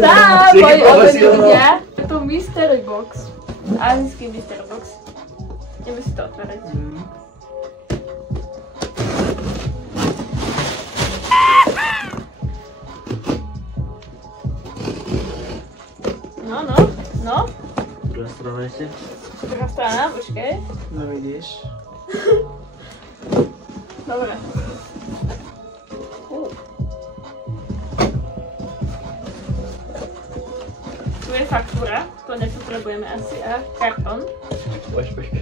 Tá, moji obedovia. Je tu mystery box. Azijský mystery box. Ideme si to otvárať. No. Druhá strana ešte. Druhá strana, počkej. No vidíš. Dobre. Tu je faktúra, to nepotrebujeme asi, a kartón. Flashback.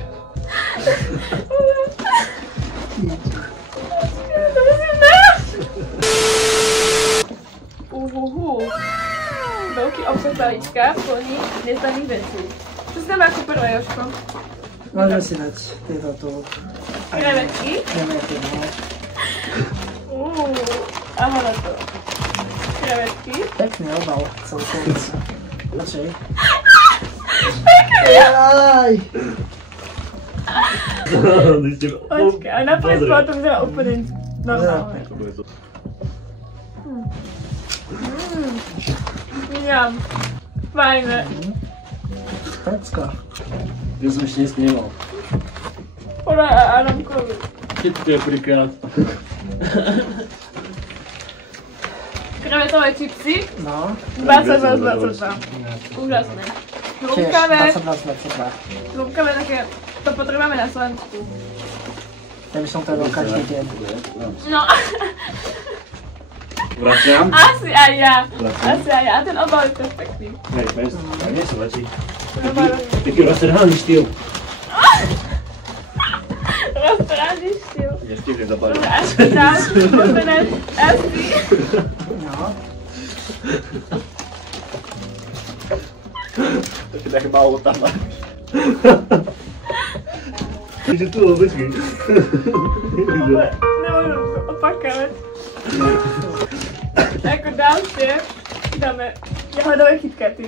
Veľký obsah balíčka plný nezdaných vecí. Čo si dáme ako prvé, Jožko? Môžeme si dať tieto tu. Krevetky? Krevetky, no. Aha, na to. Krevetky. Pekný obal, celkovo. Počkej. Jaj! Počkej, a na prvý pohľad to vyzerá úplne normálne. Mňam. Fajné. Pecka. Ja som ešte dneska nemal. Podaj aj Adamkovi. Keď to je prvýkrát. Krevetové čipsy. No. 22. Úžasné. Trúbkavé. 22. Trúbkavé také, to potrebujeme na Slovensku. Ja by som to robil každý deň. No. Vraciam. Asi aj ja. A ten obal je tiež pekný. Hej, pes. A nie sa vačí. Taký roztrhaný štýl. Roztrhaný štýl. Nestihne zapáliť. Dobre, asi dám. Poďme nájsť. Asi. No. Také tak málo tam máš. Takže tu obežky. Nemôžem to opakávať. Ako ďalšie dáme jahodové KitKaty.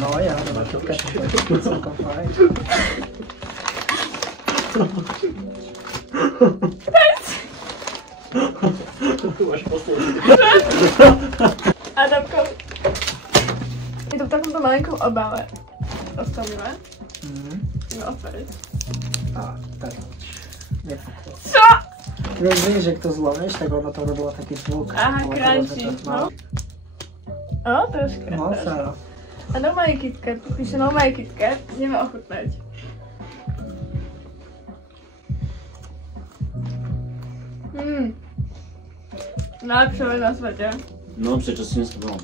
No, jahodové KitKaty, to je celkom fajn. Tu máš posledný. Adamko, je to v takomto malinkom obale. Rozstavíme. Ideme otvoriť. A, tak. Čo? Vieš, že to zlomíš, tak ono to robilo taký zvuk. Aha, crunchy, no. O, troška. No, sa. A normálny KitKat, píše normálny KitKat, ideme ochutnať. Najlepšia vec na svete. No, čo si dneska dal?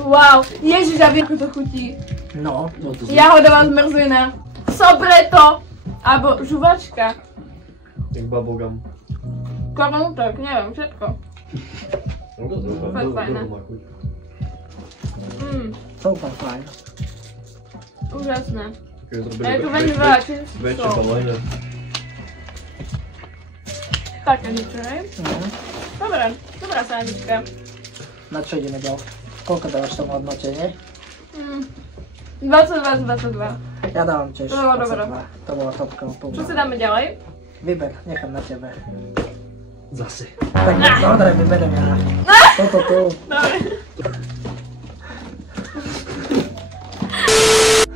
Wow, ježiš, ja viem, ako to chutí. No. Jahodová zmrzlina, sobreto, alebo žuvačka. Jak bubblegum. Kornutek, neviem, všetko. Fakt fajné. Super fajn. Úžasné. A je tu veľmi veľa čistov. Väčšie balóny. Také niečo, hej? Dobre, dobrá sánička. Na čo ideme ďalej? Koľko dávaš tomu hodnotenie? 22 z 22. Ja dávam tiež To bolo dobré. 22. To bola topka úplná. Čo si dáme ďalej? Vyber, nechám na tebe. Zase. Tak dobre, vyberem ja. Toto tu. Dobre.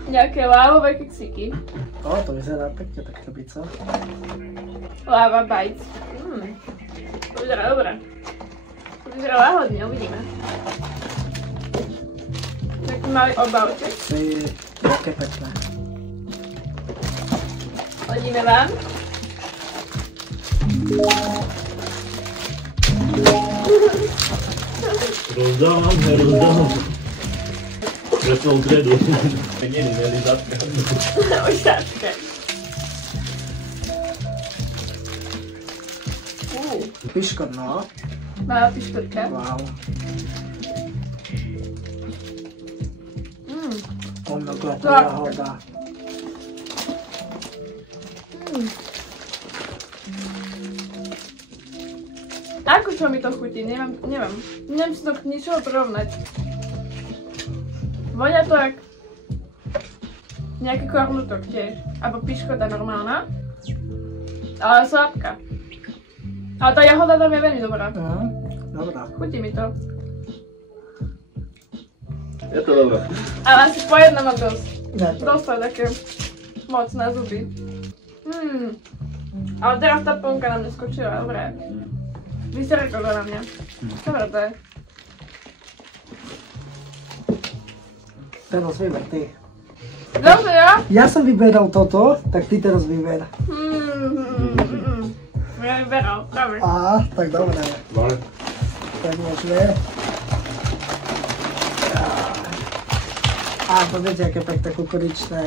Nejaké lávové keksiky. O, to vyzerá pekne, tak to byco. Lava bites. To vyzerá dobré. To vyzerá láhodne, uvidíme. Taký malý obalček. To je také pekné. Hodíme vám. Rozdávam. Ja som kredu. Nie, lizátka. Lizátka. Piškot, no. Malá piškotka. Wow. Mnohokrát jahoda. Ako čo mi to chutí? Neviem. Neviem si to k ničoho porovnať. Vonia to jak nejaký kornutok tiež. Alebo piškota normálna. Ale sladká. Ale tá jahoda tam je veľmi dobrá. Dobrá. Chutí mi to. Je to dobré. Ale asi po jednom mám dosť. Ne, Dosť to je také moc na zuby. Ale teraz tá plnka na mňa skočila, dobré. Vyserko to na mňa. Dobre to je. teraz vyber ty. Dobre, ja? Ja som vyberal toto, tak ty teraz vyber. Ja vyberal, dobre. Á, tak dobre. Dobre. Tak môžeme. A to viete, aké pekné kukuričné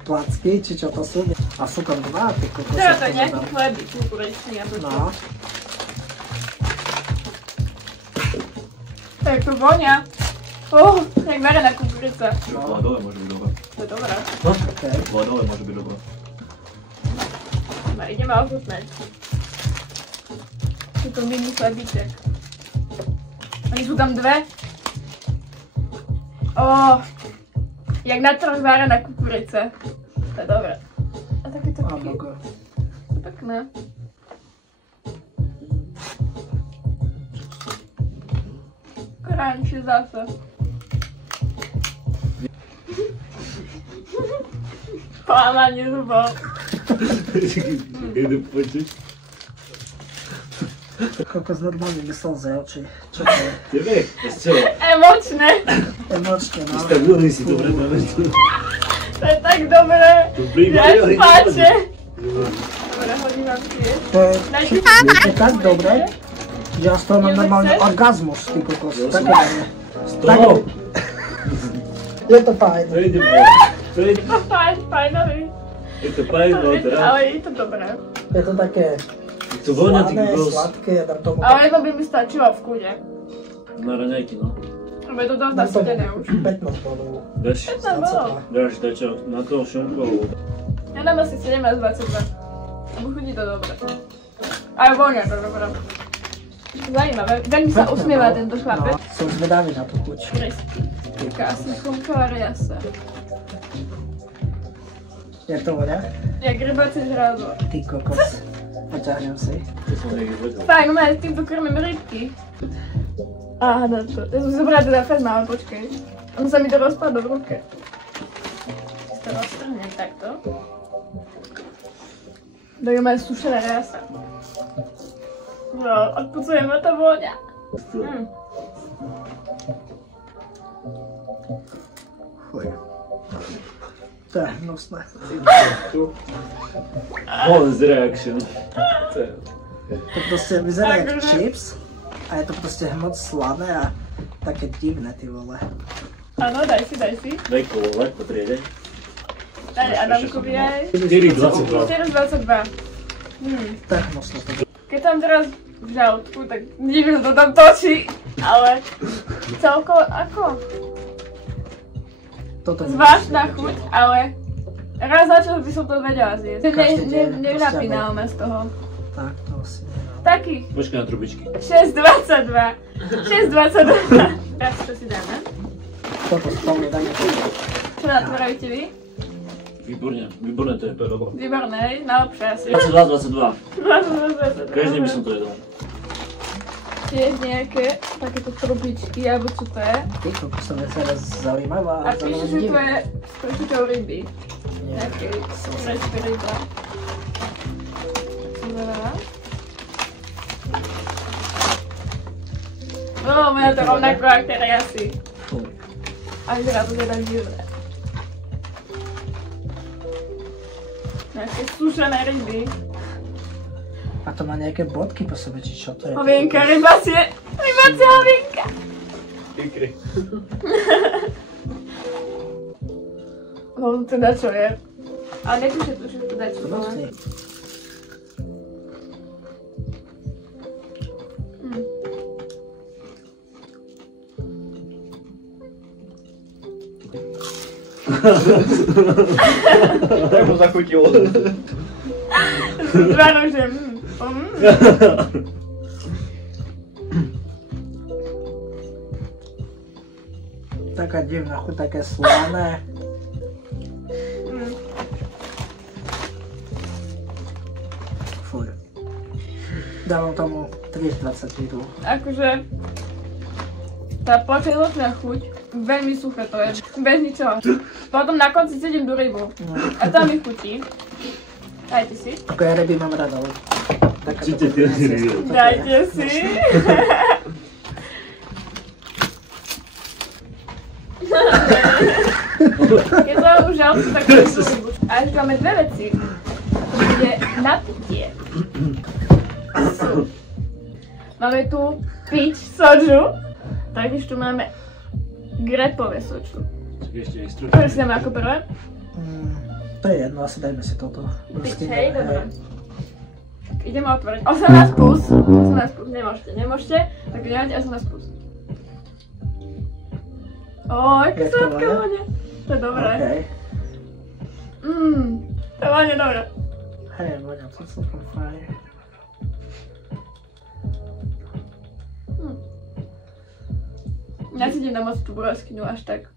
placky, či čo to sú. A sú tam dva, ty kokos. Teraz to je nejaký chlebík kukuričný, ja to No. Tak to vonia. Jak varená kukurica. Dole môže byť dobré. To je dobré. Okej. Dole môže byť dobré. No, ideme ochutnať. Je to mini chlebíček. Oni sú tam dve. Jak na trh varená kukurica. To je dobré. A takéto Hamburger. pekné. Crunch zase. Klamanie zubov. Keď počuť. Kokos normálne myslel z oči. Čo to je? Tebe? Z čoho? Emočné. Emočne, no. Stavili si to dobre. To je tak dobré. To príjme. Ja spáče. Dobre, hodím vám tie. To je tak dobré, že ja z toho mám normálne orgazmus, ty kokos. Tak je dobré. Stop! Je to fajn. To ide to ide. To fajnový. Je to fajn, no teraz. Ale je to dobré. Je to také To vonia ty slané, kokos. sladké, ja dám tomu Ale jedno by mi stačilo v kúde. Na raňajky, no. Lebo je to dosť dám tomu nasytené už. 15 bodov. Dáš, To bolo. dáš dačo na toho šunku. Ja dám asi 17-22. Lebo chutí to dobre. Aj vonia to dobre. Zajímavé. Veľmi sa usmieva tento chlapec. No, som zvedavý na tú chuť. Crispy. Taká asi chumková riasa. Je to voňa? Jak rybací žrádlo. Ty kokos. Poťahnem si. To som niekde vedel. Fajn, no s týmto krmím rybky. Aha, na to. Ja som si zobrala teda fest, ale počkej. Ono sa mi to rozpadlo v ruke. Si to roztrhnem takto. Dajme sušená riasa. No, odpucujeme to vôňa. Fuj. To je hnusné. Bonus reaction. To proste vyzerá jak Akože- chips a je to proste moc slané a také divné, ty vole. Áno, daj si. Daj kolovať po triede. Daj Adamkovi aj. 4,22. 4,22. To je hnusné. Keď tam teraz v žalúdku, tak divne sa to tam točí. Ale celkovo ako? Toto nie. Zvláštna chuť, ale raz za čas by som to vedela zjesť. Každý deň Nenapínal ma z toho. Tak, to asi nedám. Taký Počkaj na trubičky. 6,22. 6,22. Teraz čo si dáme? Toto spolu dáme. Čo na to vravíte vy? Výborné to je, to je dobré. Výborné, najlepšie asi. 22. 22. Každý by som to jedol. Tiež nejaké takéto trubičky, alebo čo to je. Ty kokos, to je teraz zaujímavá A píše, že to je s trošičkou ryby. Nie, Nejakej krečky ryba. Zvedavá. No, mňa to rovnako ako tie riasy. A vyzerá to teda divné. Nejaké sušené ryby. A to má nejaké bodky po sebe, či čo to je? Hovienka, rybacia hovienka. Ikry. No, teda čo je. Ale nepíše tu, že teda čo to Bodky. je. Tak mu zachutilo. Dva nože. Taká divná chuť, také slané. Fuj. Dávam tomu 3 z 20 litru. Akože tá početná chuť, veľmi suché to je, bez ničoho. Potom na konci cítim tú rybu. A to mi chutí. Dajte si. Ako ja ryby mám rada, ale... Dajte si. Keď to už žalcu, tak to je rybu. A ešte máme dve veci. To bude napitie. Máme tu piť soju. Taktiež tu máme grepové soju. Ktoré si dáme ako prvé? To je jedno, asi dajme si toto. Piť, hej, dobre. Ideme otvoriť. 18 plus. 18 plus, nemôžete. Tak nemáte 18 plus. Aké sladké vonia. To je dobré. To je vonia dobré. Hej, vonia to celkom fajn. Necítim tam moc tú broskyňu až tak.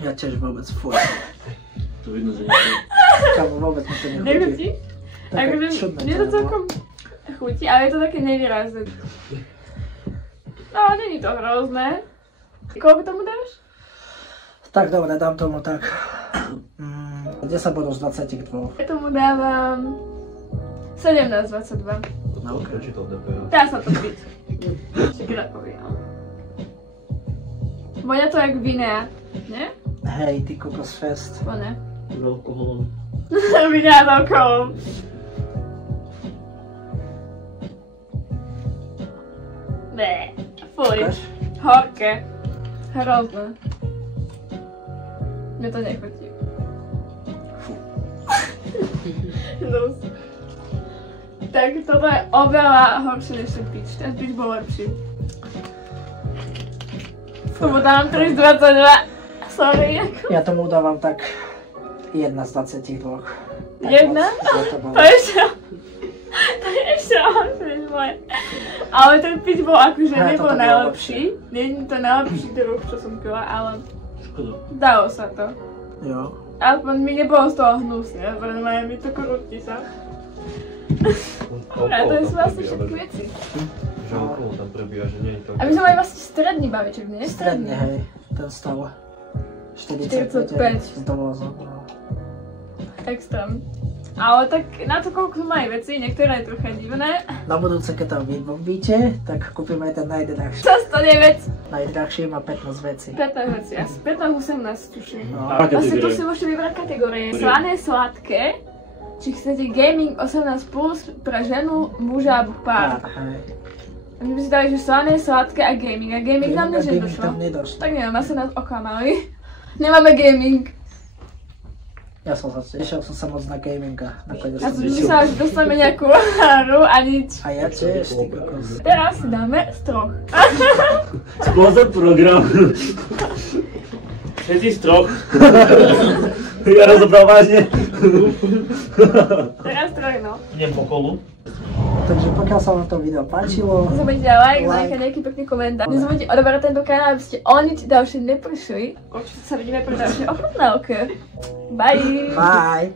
Ja tiež vôbec fuj. To vidno, že nie. Kámo, vôbec mi to nechutí. Nechutí? Také Akože, čudné mne to to celkom chutí, ale je to také nevýrazné. No, není to hrozné. Koľko tomu dáš? Tak, dobre, dám tomu tak. 10 bodov z 22. Ja tomu dávam 17-22. No, prečítal DPH. Dá sa to byť. Či grapový, no. Vonia to jak vinea, nie? Hej, ty kokos fest. Vonia. Alkoholom. Vinea s alkoholom. Bé, fuj. Ukáž? Horké. Hrozné. Mne to nechutí. Dosť. Tak toto je oveľa horšie než ten pitch. Ten pitch bol lepší. Tomu dávam 3 z 22. Sorry. Ja tomu dávam tak 1 z 22. Jedna? To je ešte... To je ešte horšie než moje. Ale ten pitch bol akože Hej, nebol toto bolo najlepší. Nie je to najlepší druh, čo som pila, ale Škoda. dalo sa to. Jo. Aspoň mi nebolo z toho hnusne, pretože mi to krúti sa. Dobre, to sú vlastne všetky veci. Že alkohol tam prebíja, že nie je to... A my sme mali vlastne stredný baviček, nie? Stredne, hej, ten stav. 45 45. to bolo no. Extrém. Ale tak na to, koľko sú majú veci, niektoré je trocha divné. Na budúce, keď tam vybombíte, tak kúpime aj ten najdrahší. Čas to 9. Najdrahší má 15 vecí. 15 veci, asi 15-18 tuším. No. Vlastne tu si môžete vybrať kategórie. Slané, sladké, či chcete gaming 18+, pre ženu, muža alebo pár. Hej. A my by si dali, že slané, sladké a gaming. A gaming nám než Gaming nedošlo. tam nedošlo. Tak neviem, asi nás oklamali. Nemáme gaming. Ja som sa tešil som sa moc na gaminga. Nakoniec Ja som som zistil. myslela, že dostaneme nejakú hru a nič. A ja tiež, ty kokos. Teraz si dáme z troch. Spôsob program. Všetci z troch. Ja rozobral vážne. Teraz troch, no. Idem po kolu. Takže pokiaľ sa vám to video páčilo, Nezabudnite like, nejaký pekný komentár. Nezabudnite odoberať tento kanál, aby ste o nič ďalšie neprišli. Určite sa vidíme pri ďalšej ochutnávke. Bye! bye!